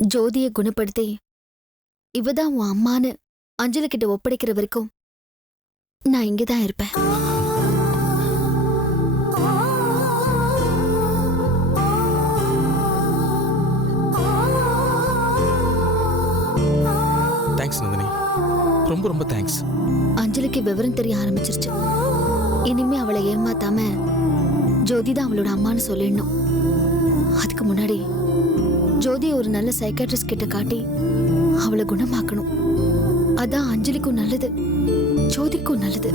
ஜோதியை குணப்படுத்தி இவதான் உன் அம்மான்னு அஞ்சலி கிட்ட ஒப்படைக்கிற வரைக்கும் நான் இங்கதான் இருப்பேன். தேங்க்ஸ் நந்தினி, ரொம்ப ரொம்ப தேங்க்ஸ். அஞ்சலிக்கு விவரம் தெரிய ஆரம்பிச்சிருச்சு. இனிமே அவளை ஏமாத்தாம ஜோதி தான் அவளோட அம்மான்னு சொல்லிடணும். அதுக்கு முன்னாடி ஜோதியை ஒரு நல்ல சைக்காட்ரிஸ்ட் கிட்ட காட்டி அவளை குணமாக்கணும். அதான் அஞ்சலிக்கும் நல்லது, ஜோதிக்கும் நல்லது.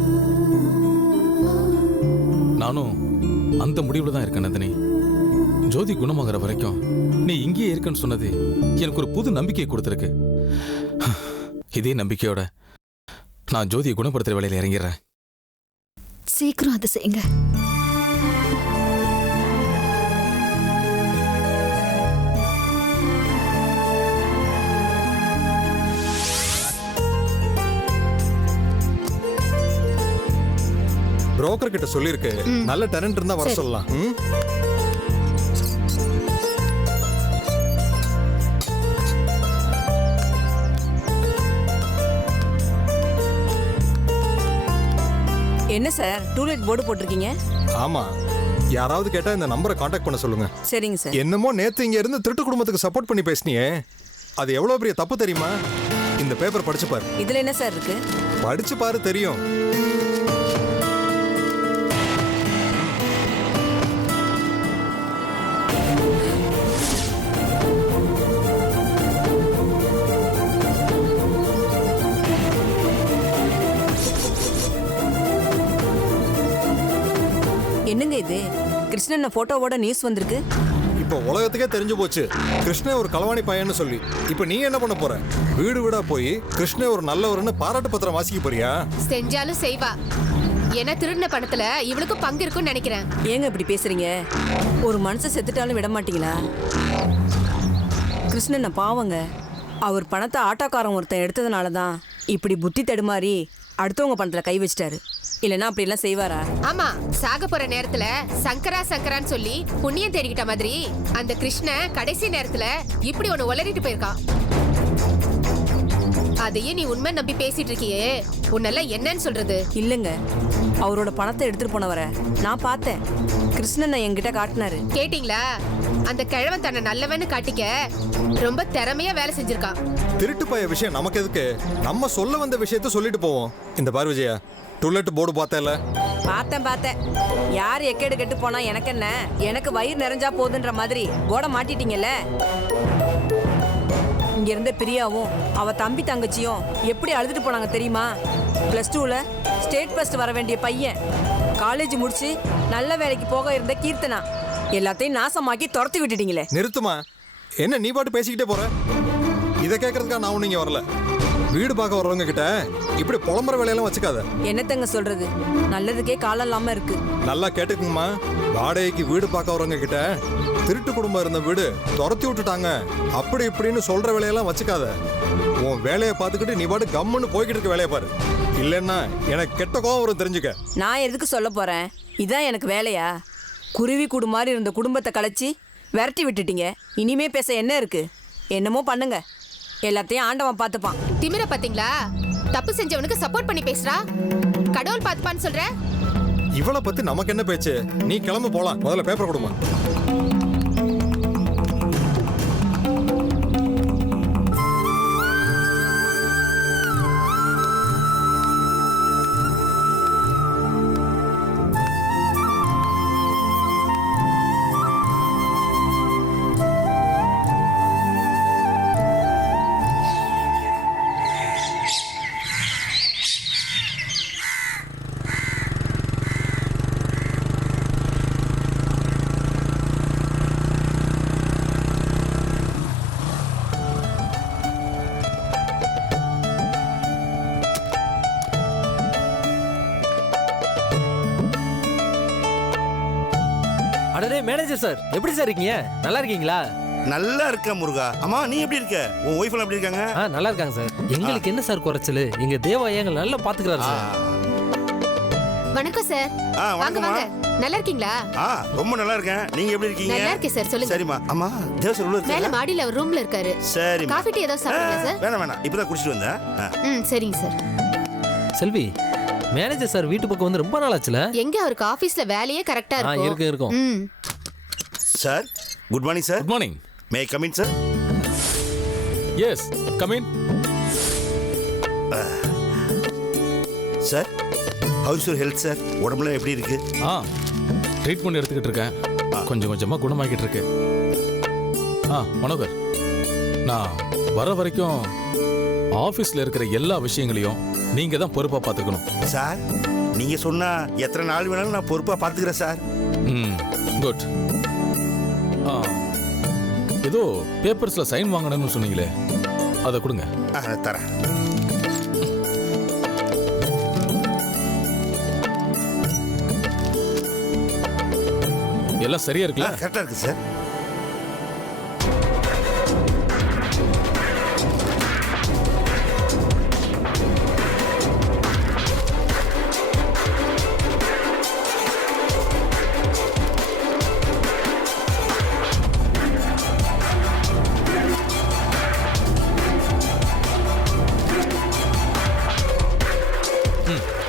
நானும் அந்த முடிவுல தான் இருக்கேன் நந்தினி. ஜோதி குணமாகற வரைக்கும் நீ இங்கேயே இருக்கன்னு சொன்னது எனக்கு ஒரு புது நம்பிக்கையை கொடுத்துருக்கு. இதே நம்பிக்கையோட நான் ஜோதியை குணப்படுத்துற வேலையில இறங்கிடுறேன். சீக்கிரம் அதை செய்யுங்க. புரோக்கர் கிட்ட சொல்லிருக்கு, நல்ல டெனன்ட் இருந்தா வர சொல்லலாம். என்ன சார் டூலெட் போர்டு போட்டிருக்கீங்க? ஆமா, யாராவது கேட்டா இந்த நம்பரை காண்டாக்ட் பண்ண சொல்லுங்க. சரிங்க சார். என்னமோ நேத்து இங்க இருந்து திருட்டு குடும்பத்துக்கு சப்போர்ட் பண்ணி பேசினியே, அது எவ்வளவு பெரிய தப்பு தெரியுமா? இந்த பேப்பர் படிச்சு பாரு. இதுல என்ன சார் இருக்கு? படிச்சு பாரு, தெரியும். என்னங்க இது? கிருஷ்ணன் போட்டோவோட நியூஸ் வந்திருக்கு. இப்போ உலகத்துக்கே தெரிஞ்சு போச்சு கிருஷ்ணன் ஒரு களவாணி பையன்னு சொல்லி. இப்போ நீ என்ன பண்ண போற? வீடு வீடா போய் கிருஷ்ணன் ஒரு நல்லவர்னு பாராட்டு பத்திரம் வாசிக்க போறியா? செஞ்சாலும் செய்வா. என்ன திருடின பணத்துல இவளுக்கும் பங்கு இருக்குன்னு நினைக்கிறேன். ஏங்க இப்படி பேசுறீங்க? ஒரு மனுஷன் செத்துட்டாலும் விட மாட்டீங்களா? கிருஷ்ணன் பாவங்க. அவர் பணத்தை ஆட்டோக்காரன் ஒருத்தன் எடுத்ததுனால தான் இப்படி புத்தி தடுமாறி அடுத்தவங்க பணத்துல கை வச்சிட்டாரு. இல்லைன்னா அப்படி எல்லாம் செய்வாரா? ஆமா, சாக போற நேரத்துல சங்கரா சங்கரான்னு சொல்லி புண்ணியம் தேடிக்கிட்ட மாதிரி அந்த கிருஷ்ண கடைசி நேரத்துல இப்படி ஒண்ணு உளறிட்டு போயிருக்கான். அதையே நீ உண்மை நம்பி பேசிட்டு இருக்கியே, உன்னெல்லாம் என்னன்னு சொல்றது? இல்லைங்க, அவரோட பணத்தை எடுத்துட்டு போனவரை நான் பார்த்தேன். கிருஷ்ணன் என்கிட்ட காட்டினாரு. கேட்டீங்களா? அந்த கிழவன் தன்னை நல்லவன்னு காட்டிக்க ரொம்ப திறமையா வேலை செஞ்சிருக்கான். திருட்டு பைய விஷயம் நமக்கு எதுக்கு? நம்ம சொல்ல வந்த விஷயத்த சொல்லிட்டு போவோம். இந்த பாரு விஜயா, டூலெட் போர்டு பார்த்தேல? பார்த்தேன். யார் எக்கேடு கெட்டு போனா எனக்கு என்ன? எனக்கு வயிறு நிறைஞ்சா போதுன்ற மாதிரி போட மாட்டிட்டீங்கல்ல. இங்க இருந்த பிரியாவும் அவ தம்பி தங்கச்சியும் எப்படி அழுதுட்டு போனாங்க தெரியுமா? +2ல ஸ்டேட் ஃபர்ஸ்ட் வர வேண்டிய பையன், காலேஜ் முடிச்சு நல்ல வேலைக்கு போக இருந்த கீர்த்தனா, எல்லாத்தையும் நாசமாக்கி துரத்தி விட்டுட்டீங்களே. நிறுத்துமா, என்ன நீ பாட்டு பேசிக்கிட்டே போற? இதை கேட்கறதுக்கா நான் ஒண்ணு இங்க வரல. வீடு பார்க்க வர்றவங்க கிட்ட இப்படி புலம்புற வேலையெல்லாம் வச்சுக்காத. என்னத்தங்க சொல்றது? நல்லதுக்கே காலம் இல்லாம இருக்கு. நல்லா கேட்டுக்குங்கம்மா, வாடகைக்கு வீடு பார்க்க வர்றவங்க கிட்ட திருட்டு குடும்பம் இருந்த வீடு துரத்தி விட்டுட்டாங்க அப்படி இப்படின்னு சொல்ற வேலையெல்லாம் வச்சுக்காத. உன் வேலையை பார்த்துக்கிட்டு நீ பாட்டு கம்முன்னு போய்கிட்டு இருக்க வேலையை பாரு. இல்லைன்னா எனக்கு கெட்ட கோவம் வரும், தெரிஞ்சுக்க. நான் எதுக்கு சொல்ல போறேன்? இதான் எனக்கு வேலையா? குருவி கூடு மாதிரி இருந்த குடும்பத்தை கலைச்சி விரட்டி விட்டுட்டீங்க. இனிமே பேச என்ன இருக்கு? என்னமோ பண்ணுங்க, எல்லாத்தையும் ஆண்டவன் பார்த்துப்பான். திமிர பாத்தீங்களா? தப்பு செஞ்சவனுக்கு சப்போர்ட் பண்ணி பேசுறா. கடவுள் பார்த்துப்பான்னு சொல்ற. இவளை பத்தி நமக்கு என்ன பேச்சு? நீ கிளம்ப போலாம். முதல்ல பேப்பர் கொடுமா. அடடே மேனேஜர் சார், எப்படி சார் இருக்கீங்க? நல்லா இருக்கீங்களா? நல்லா இருக்க முருகா. அம்மா நீ எப்படி இருக்க? உன் ஒய்ஃப் எல்லாம் எப்படி இருக்காங்க? நல்லா இருக்காங்க சார். எங்களுக்கு என்ன சார் குறைச்சல்? எங்க தேவா எங்களை நல்லா பாத்துக்கிறாரு சார். வணக்கம் சார். வாங்க வணக்கம்மா. வாங்க. நல்லா இருக்கீங்களா? ரொம்ப நல்லா இருக்கேன். நீங்க எப்படி இருக்கீங்க? நல்லா இருக்கேன் சார். சொல்லுங்க. சரிம்மா. அம்மா தேவசர் உள்ள மேல இருக்காங்க. மாடியில அவர் ரூம்ல இருக்காரு. சரி. காஃபி டீ ஏதாவது சாப்பிடுங்க சார்? வேணாம் இப்பதான் குடிச்சிட்டு வந்தேன். சரிங்க சார். செல்வி, மேனேஜர் சார் வீட்டு பக்கம் வந்து ரொம்ப நாள் ஆச்சுல? எங்க அவருக்கு ஆபீஸ்ல வேலையே கரெக்டா இருக்கும். இருக்கும். Sir good morning sir. Good morning. May I come in sir? Yes come in. Sir how's your health sir? உடம்புல எப்படி இருக்கு? ட்ரீட்மெண்ட் எடுத்துக்கிட்டு இருக்கேன். கொஞ்சம் கொஞ்சமாக குணமாக்கிட்டு இருக்கு. மனோகர், நான் வர வரைக்கும் ஆஃபீஸில் இருக்கிற எல்லா விஷயங்களையும் நீங்கள் தான் பொறுப்பாக பார்த்துக்கணும். சார் நீங்க சொன்னா எத்தனை நாள் வேணாலும் நான் பொறுப்பாக பார்த்துக்கிறேன் சார். குட். ஏதோ பேப்பர்ஸில் சைன் வாங்கணும்னு சொன்னீங்களே, அதை கொடுங்க. தரேன். எல்லாம் சரியா இருக்குல்ல? கரெக்டா இருக்கு சார்.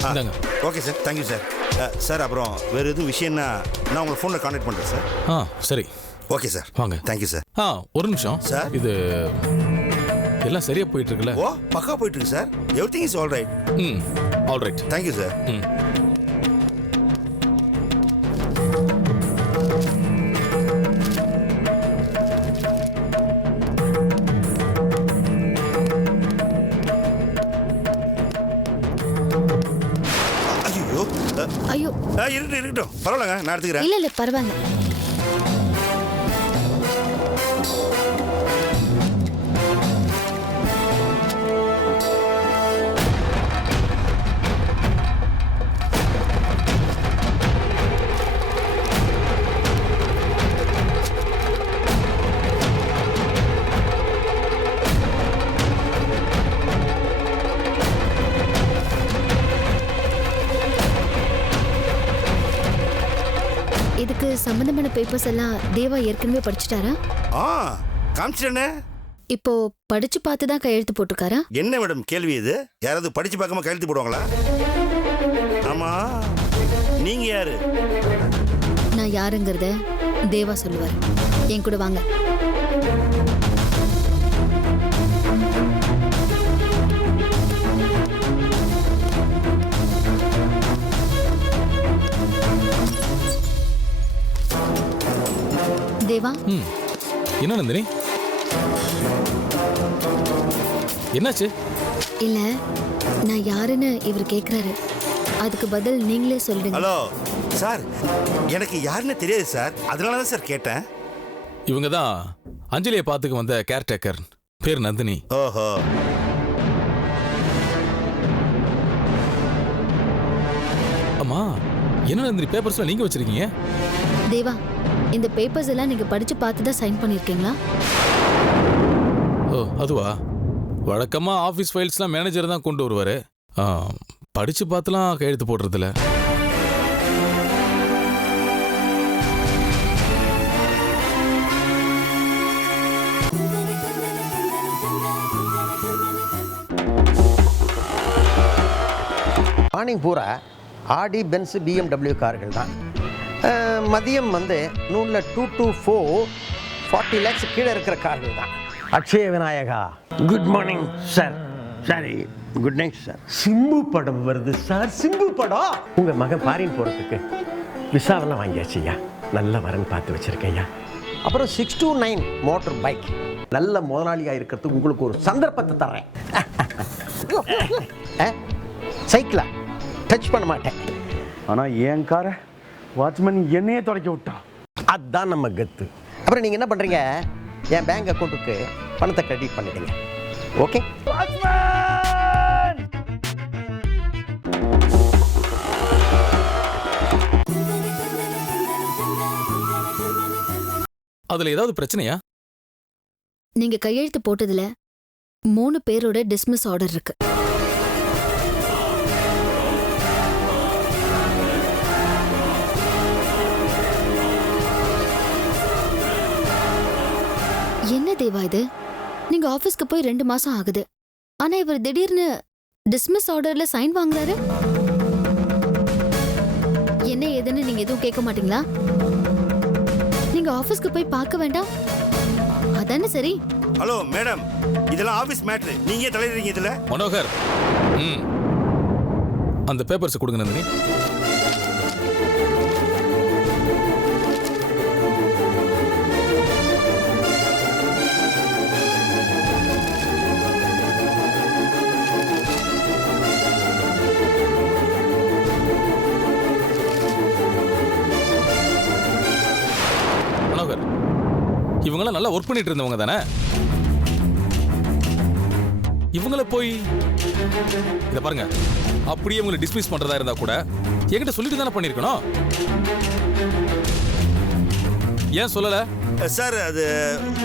இந்தாங்க. Okay sir, thank you sir. Sir அப்புறம் வேறு எதுவும் விஷயம்னா நான் உங்களை ஃபோனில் கான்டாக்ட் பண்ணுறேன் சார். சரி. ஓகே சார், வாங்க. Thank you sir. ஒரு நிமிஷம் சார். இது எல்லாம் சரியா போயிட்டு இருக்குல்ல? ஓ பக்கா போயிட்டு இருக்கு sir. Everything is all right. All right. Thank you sir. ஐயோ இருக்கட்டும் பரவாயில்லங்க, நான் எடுத்துக்கிறேன். இல்ல பரவாயில்ல. இதுக்கு சம்பந்தமான பேப்பர்ஸ் எல்லாம் தேவா ஏற்கனவே படிச்சுட்டாரா? காமிச்சிட்டேனே. இப்போ படிச்சு பார்த்து தான் கையெழுத்து போட்டுக்காரா? என்ன மேடம் கேள்வி இது? யாராவது படிச்சு பார்க்காம கையெழுத்து போடுவாங்களா? ஆமா, நீங்க யாரு? நான் யாருங்கிறத தேவா சொல்லுவார். என் கூட வாங்க. தேவா. என்ன நந்தினி, என்னாச்சு? இல்ல, நான் யாருன்னு இவர் கேக்குறாரு. அதுக்கு பதில் நீங்களே சொல்லுங்க. ஹலோ சார், எனக்கு யாருன்னு தெரியாது சார், அதனால தான் சார் கேட்டேன். இவங்க தான் அஞ்சலியை பார்த்துக்க வந்த கேர்டேக்கர், பேர் நந்தினி. ஓஹோ. அம்மா, என்ன நந்தினி பேப்பர்ஸ்ல நீங்க வச்சிருக்கீங்க? தேவா, இந்த பேப்பர்ஸ் எல்லாம் நீங்க படிச்சு பார்த்து தான் சைன் பண்ணிருக்கீங்களா? ஓ அதுவா? வழக்கமா ஆஃபீஸ் ஃபைல்ஸ்லாம் மேனேஜர் தான் கொண்டு வருவாரு. படிச்சு பார்த்துலாம் கையெழுத்து போடுறதில்ல. மார்னிங் பூரா ஆடி பென்ஸ் BMW கார்கள் தான். மதியம் வந்து நூலில் 2 to 4 40 lakhs கீழே இருக்கிற கார்கள் தான். Akshaya Vinayaka. Good morning sir. சரி, குட் நைட் சார். சிம்பு படம் வருது சார். சிம்பு படம். உங்கள் மகன் ஃபாரின் போகிறதுக்கு விசாவெல்லாம் வாங்கியாச்சு ஐயா. நல்ல வரன் பார்த்து வச்சுருக்கேன் ஐயா. அப்புறம் 6 to 9 மோட்டர் பைக். நல்ல முதலாளியாக இருக்கிறதுக்கு உங்களுக்கு ஒரு சந்தர்ப்பத்தை தர்றேன். சைக்கிளா டச் பண்ண மாட்டேன். ஆனால் என் காரை வாட்ச்மேன் என்னையே தொடக்க விட்டான். அதுதான் நம்ம கத்து. அப்புறம் நீங்கள் என்ன பண்ணுறீங்க, என் பேங்க் அக்கௌண்ட்டுக்கு பணத்தை கிரெடிட் பண்ணிடுங்க. ஓகே? அதுல ஏதாவது பிரச்சனையா? நீங்க கையெழுத்து போட்டதுல 3 பேரோட டிஸ்மிஸ் ஆர்டர் இருக்கு. என்ன தேவா இது? நீங்க ஆபீஸ்க்கு போய் 2 மாசம் ஆகுது. ஆனா இவர் திடீர்னு டிஸ்மிஸ் ஆர்டர்ல சைன் வாங்குறாரு. என்ன ஏதுன்னு நீங்க எதுவும் கேட்க மாட்டீங்களா? நீங்க ஆபீஸ்க்கு போய் பார்க்க வேண்டாம்? அதானே சரி. ஹலோ மேடம், இதெல்லாம் ஆபீஸ் மேட்ரு. நீங்க ஏன் தலையிடுறீங்க இதுல? மனோகர், அந்த பேப்பர்ஸ் கொடுங்க நந்தினி. மனோகர், இவங்கெல்லாம் நல்லா ஒர்க் பண்ணிட்டு இருந்தவங்க தானே? இவங்கள போய் இத பாருங்க, அப்படியே உங்களை டிஸ்மிஸ் பண்றதா இருந்தா கூட என்கிட்ட சொல்லிட்டு தானே பண்ணிருக்கணும். ஏன் சொல்லல? சார் அது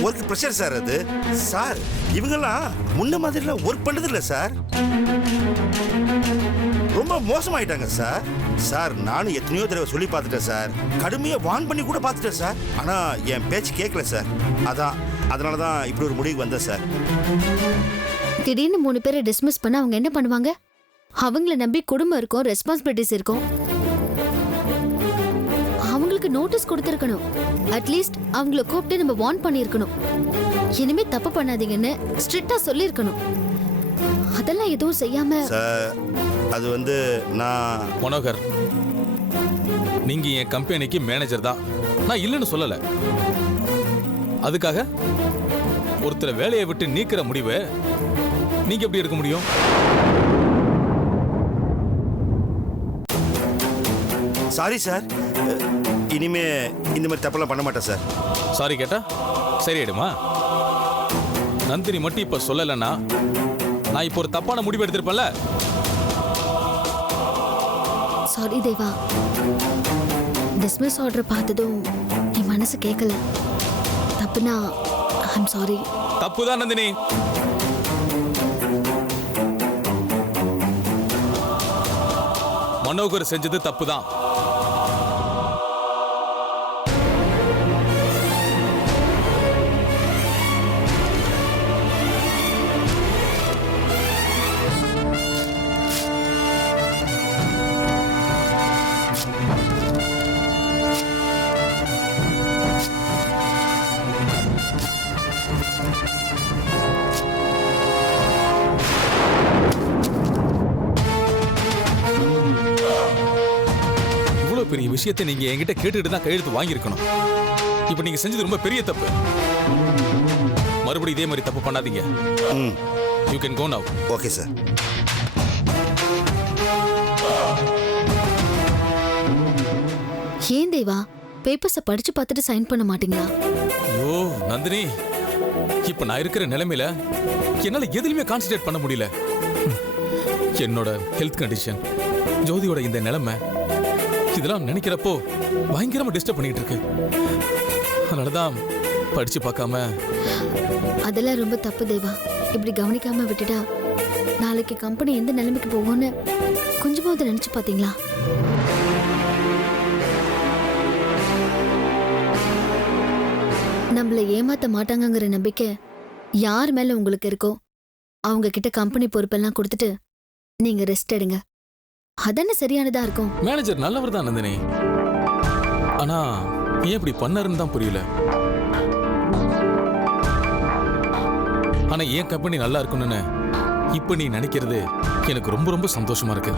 ஒர்க் ப்ரெஷர் சார். அது சார் இவங்கெல்லாம் முன்ன மாதிரிலாம் ஒர்க் பண்றது இல்லை சார். ரொம்ப மோசமாயிட்டாங்க சார். சார் நானும் எத்தனையோ தடவை சொல்லி பார்த்துட்டேன் சார். கடுமையாக வான் பண்ணி கூட பார்த்துட்டேன் சார். ஆனால் என் பேச்சு கேட்கல சார். அதனால தான் இப்படி ஒரு முடிவுக்கு வந்தேன் சார். திடீர்னு 3 பேரை டிஸ்மிஸ் பண்ண அவங்க என்ன பண்ணுவாங்க? அவங்கள நம்பி குடும்பம் இருக்கும், ரெஸ்பான்சிபிலிட்டிஸ் இருக்கும். அவங்களுக்கு நோட்டீஸ் கொடுத்துருக்கணும். அட்லீஸ்ட் அவங்கள கூப்பிட்டு நம்ம வார்ன் பண்ணியிருக்கணும். இனிமே தப்பு பண்ணாதீங்கன்னு ஸ்ட்ரிக்டா சொல்லியிருக்கணும். அதெல்லாம் எதுவும் செய்யாம சார் அது வந்து நான் மனோகர், நீங்க என் கம்பெனிக்கு மேனேஜர் தான், நான் இல்லைன்னு சொல்லல. அதுக்காக ஒருத்தரை வேலையை விட்டு நீக்கிற முடிவு நீங்க எப்படி எடுக்க முடியும்? சாரி சார், இனிமே இந்த மாதிரி தப்பெல்லாம் பண்ண மாட்டேன் சார். சாரி கேட்டா சரியாயிடுமா? நந்தினி மட்டும் இப்ப சொல்லலைன்னா நான் இப்போ ஒரு தப்பான முடிவு எடுத்திருப்பேன்ல. சாரி தேவா, டிஸ்மிஸ் ஆர்டர் பார்த்ததும் என் மனசு கேட்கல. தப்புனா ஐம் சாரி. தப்புதான் நந்தினி. மனோகர் செஞ்சது தப்புதான். பெரிய விஷயத்தை நீங்க என்கிட்ட கேட்டுட்டு தான் கையெழுத்து வாங்கியிருக்கணும். இப்ப நீங்க செஞ்சது ரொம்ப பெரிய தப்பு. மறுபடியும் இதே மாதிரி தப்பு பண்ணாதீங்க. You can go now. Okay sir. ஏன் தேவா பேப்பர்ஸை படிச்சு பார்த்துட்டு சைன் பண்ண மாட்டீங்களா? ஐயோ நந்தினி, இப்ப நான் இருக்கிற நிலைமையில என்னால எதுலயுமே கான்சென்ட்ரேட் பண்ண முடியல. என்னோட ஹெல்த் கண்டிஷன், ஜோதியோட இந்த நிலைமை, இதெல்லாம் நினைக்கிறப்போ பயங்கரமா டிஸ்டர்ப் பண்ணிட்டு இருக்கு. அதனாலதான் படிச்சு பார்க்காம. அதெல்லாம் ரொம்ப தப்பு தேவா. இப்படி கவனிக்காம விட்டுட்டா நாளைக்கு கம்பெனி எந்த நிலைமைக்கு போகும்னு கொஞ்சமாவது நினைச்சு பாத்தீங்களா? நம்மள ஏமாத்த மாட்டாங்கங்கிற நம்பிக்கை யார் மேல உங்களுக்கு இருக்கோ அவங்க கிட்ட கம்பெனி பொறுப்பெல்லாம் கொடுத்துட்டு நீங்க ரெஸ்ட் எடுங்க. அதானே சரியானதா இருக்கும். மேனேஜர் நல்லவர் தான் நந்தினி, ஆனா ஏன் இப்படி பண்ணாருன்னு தான் புரியல. ஆனா ஏன் கம்பெனி நல்லா இருக்கும்னு இப்ப நீ நினைக்கிறது எனக்கு ரொம்ப ரொம்ப சந்தோஷமா இருக்கு.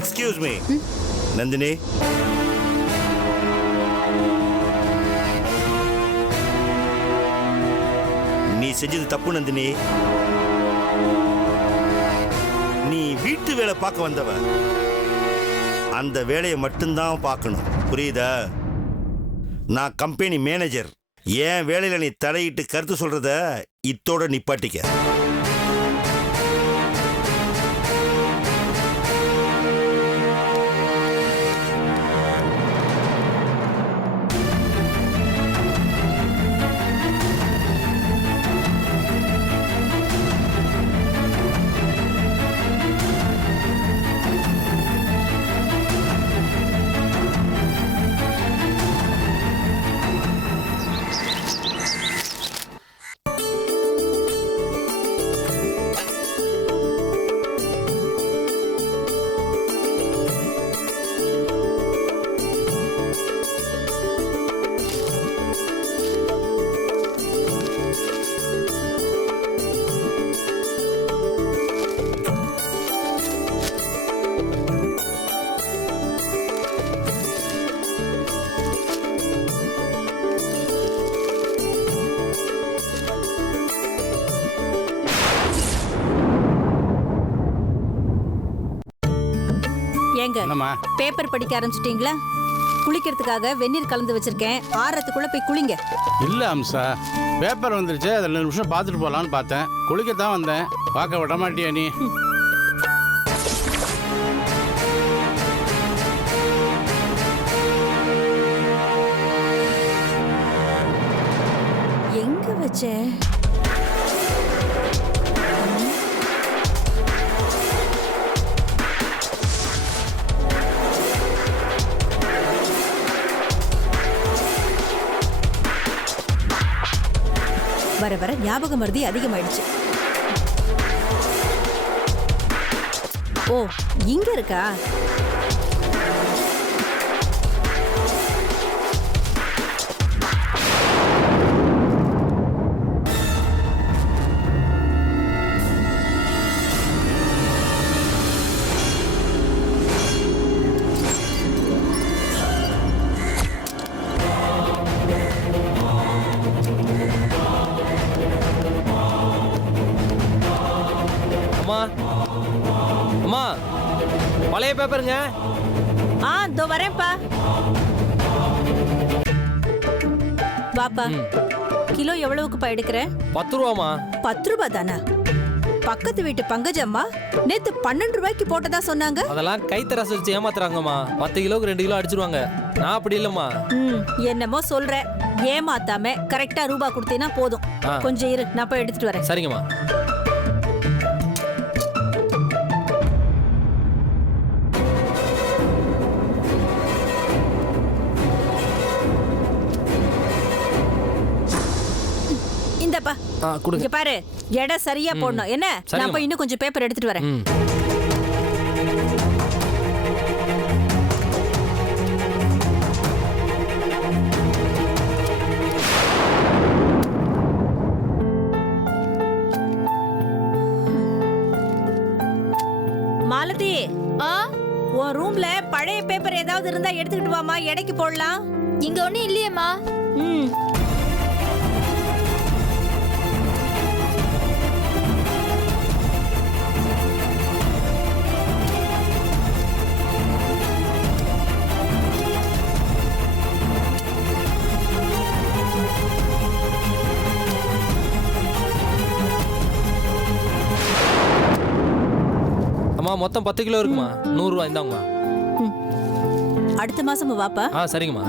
எக்ஸ்கியூஸ் மீ நந்தினி, நீ செஞ்சது தப்பு நந்தினி. நீ வீட்டு வேலை பார்க்க வந்தவ, அந்த வேலையை மட்டும்தான் பார்க்கணும், புரியுதா? நான் கம்பெனி மேனேஜர். என் வேலையில நீ தலையிட்டு கருத்து சொல்றத இத்தோட நிப்பாட்டிக்க. ஏங்க பேப்பர் படிக்க ஆரம்பிச்சிட்டீங்களா? குளிக்கிறதுக்காக வெந்நீர் கலந்து வச்சிருக்கேன், ஆறத்துக்குள்ள போய் குளிங்க. இல்ல அம்சா, பேப்பர் வந்துருச்சு, அதில் 2 நிமிஷம் பார்த்துட்டு போகலான்னு பார்த்தேன். குளிக்கத்தான் வந்தேன், பார்க்க விட மாட்டியா நீ? எங்க வச்ச? வர வர ஞாபக மருதி அதிகமாயிடுச்சு. ஓ, இங்க இருக்கா? அம்மா, பழைய பேப்பருங்க. இதோ வரேன்ப்பா. வாப்பா, கிலோ எவ்வளவுக்குப்பா எடுக்கிற? 10 ரூபாமா? 10 ரூபா தானா? பக்கத்து வீட்டு பங்கஜம்மா நேத்து 12 ரூபாய்க்கு போட்டதா சொன்னாங்க. அதெல்லாம் கைத்தராசு வச்சு ஏமாத்துறாங்கம்மா. 10 கிலோக்கு 2 கிலோ அடிச்சிருவாங்க. நான் அப்படி இல்லம்மா. என்னமோ சொல்ற, ஏமாத்தாம கரெக்டா ரூபா கொடுத்தீங்கன்னா போதும். கொஞ்சம் இரு, நான் போய் எடுத்துட்டு வரேன். சரிங்கம்மா. இங்க பாரு, எடை சரியா போடணும் என்ன? நான் போய் இன்னும் கொஞ்சம் பேப்பர் எடுத்துட்டு வரேன். மாலதி, உன் ரூம்ல பழைய பேப்பர் ஏதாவது இருந்தா எடுத்துக்கிட்டு வாமா, எடைக்கு போடலாம். இங்க ஒண்ணும் இல்லையேம்மா. அம்மா, மொத்தம் 10 கிலோ இருக்குமா? 100 ரூபா இந்தாங்கம்மா. அடுத்த மாசம் வாப்பா. சரிங்கம்மா.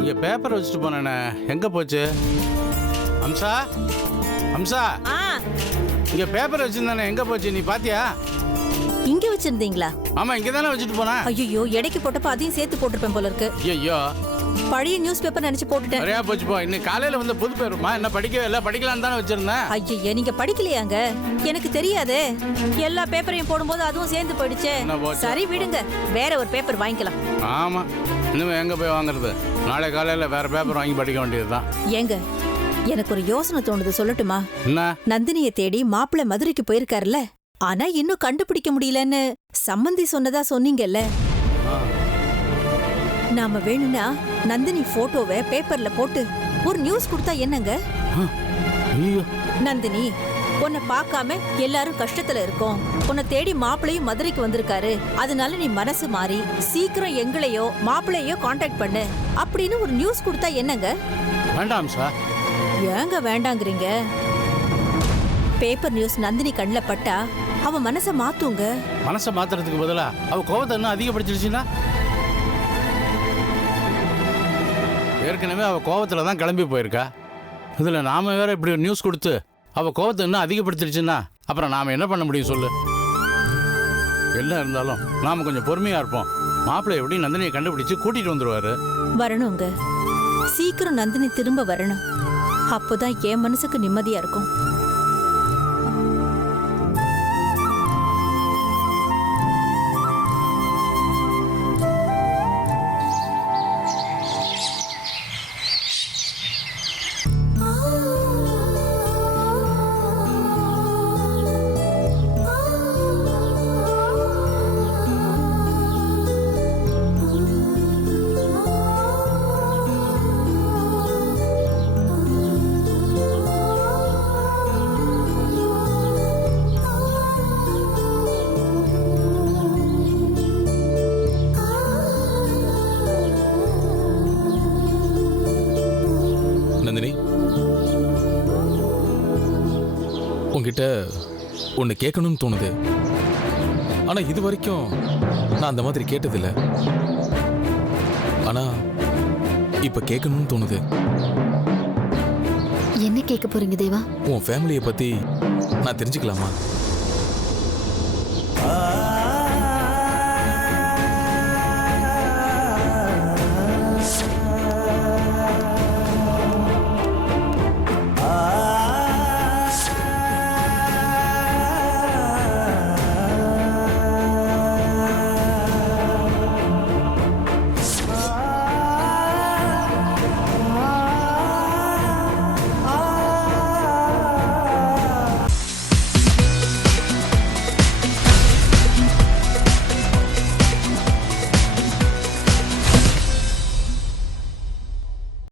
இங்க பேப்பர் வச்சுட்டு போனேனே, எங்க போச்சு? அம்சா, அம்சா, இங்க பேப்பர் வச்சிருந்தானே, எங்க போச்சு? நீ பாத்தியா? இங்க வச்சிருந்தீங்களா? ஆமா, இங்க தானே வச்சுட்டு போனேன். ஐயோ, எடைக்கு போட்டப்ப அதையும் சேர்த்து போட்டிருப்பேன் போல இருக்கு. ஐயோ, பழைய நியூஸ் பேப்பர் நினைச்சு போட்டுட்டேன். நிறையா போச்சு போ. இன்னைக்கு காலையில வந்து புது பேருமா? என்ன படிக்கவே இல்லை, படிக்கலாம் தானே வச்சிருந்தேன். ஐயோ, நீங்க படிக்கலையாங்க? எனக்கு தெரியாதே. எல்லா பேப்பரையும் போடும்போது அதுவும் சேர்ந்து போயிடுச்சே. சரி விடுங்க, வேற ஒரு பேப்பர் வாங்கிக்கலாம். ஆமா, இன்னும் எங்க போய் வாங்குறது? நாளை காலையில வேற பேப்பர் வாங்கி படிக்க வேண்டியதுதான். ஏங்க, எனக்கு ஒரு யோசனை தோணுது, சொல்லட்டுமா? என்ன? நந்தினியை தேடி மாப்பிள்ளை மதுரைக்கு போயிருக்காருல்ல, ஆனா இன்னும் கண்டுபிடிக்க முடியலன்னு சம்மந்தி சொன்னதா சொன்னீங்கல்ல. நாம வேணும்னா நந்தினி போட்டோவை பேப்பர்ல போட்டு ஒரு நியூஸ் கொடுத்தா என்னங்க? ஐயோ, நந்தினி, உன்னை பார்க்காம எல்லாரும் கஷ்டத்துல இருக்கோம். உன்னை தேடி மாப்பிள்ளையும் மதுரைக்கு வந்திருக்காரு. அதனால நீ மனசு மாறி சீக்கிரம் எங்களையோ மாப்பிள்ளையோ காண்டாக்ட் பண்ணு அப்படின்னு ஒரு நியூஸ் கொடுத்தா என்னங்க? வேண்டாம் சார். ஏங்க வேண்டாங்கிறீங்க? பேப்பர் நியூஸ் நந்தினி கண்ணில் பட்டா அவ மனசை மாத்துங்க. மனசை மாத்துறதுக்கு பதிலா அவ கோபத்தை இன்னும் அதிகப்படுத்திடுச்சுன்னா? ஏற்கனவே அவ கோபத்துல தான் கிளம்பி போயிருக்கா. இதுல நாம வேற இப்படி ஒரு நியூஸ் கொடுத்து அவ கோபத்தை இன்னும் அதிகப்படுத்திடுச்சுன்னா அப்புறம் நாம என்ன பண்ண முடியும் சொல்லு? என்ன இருந்தாலும் நாம கொஞ்சம் பொறுமையா இருப்போம். மாப்பிள்ளை எப்படி நந்தினியை கண்டுபிடிச்சு கூட்டிட்டு வந்துருவாரு. வரணுங்க, சீக்கிரம் நந்தினி திரும்ப வரணும். அப்போதான் என் மனசுக்கு நிம்மதியா இருக்கும். நந்தினி, உன்கிட்ட ஒன்று கேட்கணும்னு தோணுது. ஆனா இது வரைக்கும் நான் அந்த மாதிரி கேட்டதில்லை. ஆனா இப்ப கேட்கணும்னு தோணுது. என்ன கேட்க போறீங்க தேவா? உன் ஃபேமிலியை பத்தி நான் தெரிஞ்சுக்கலாமா?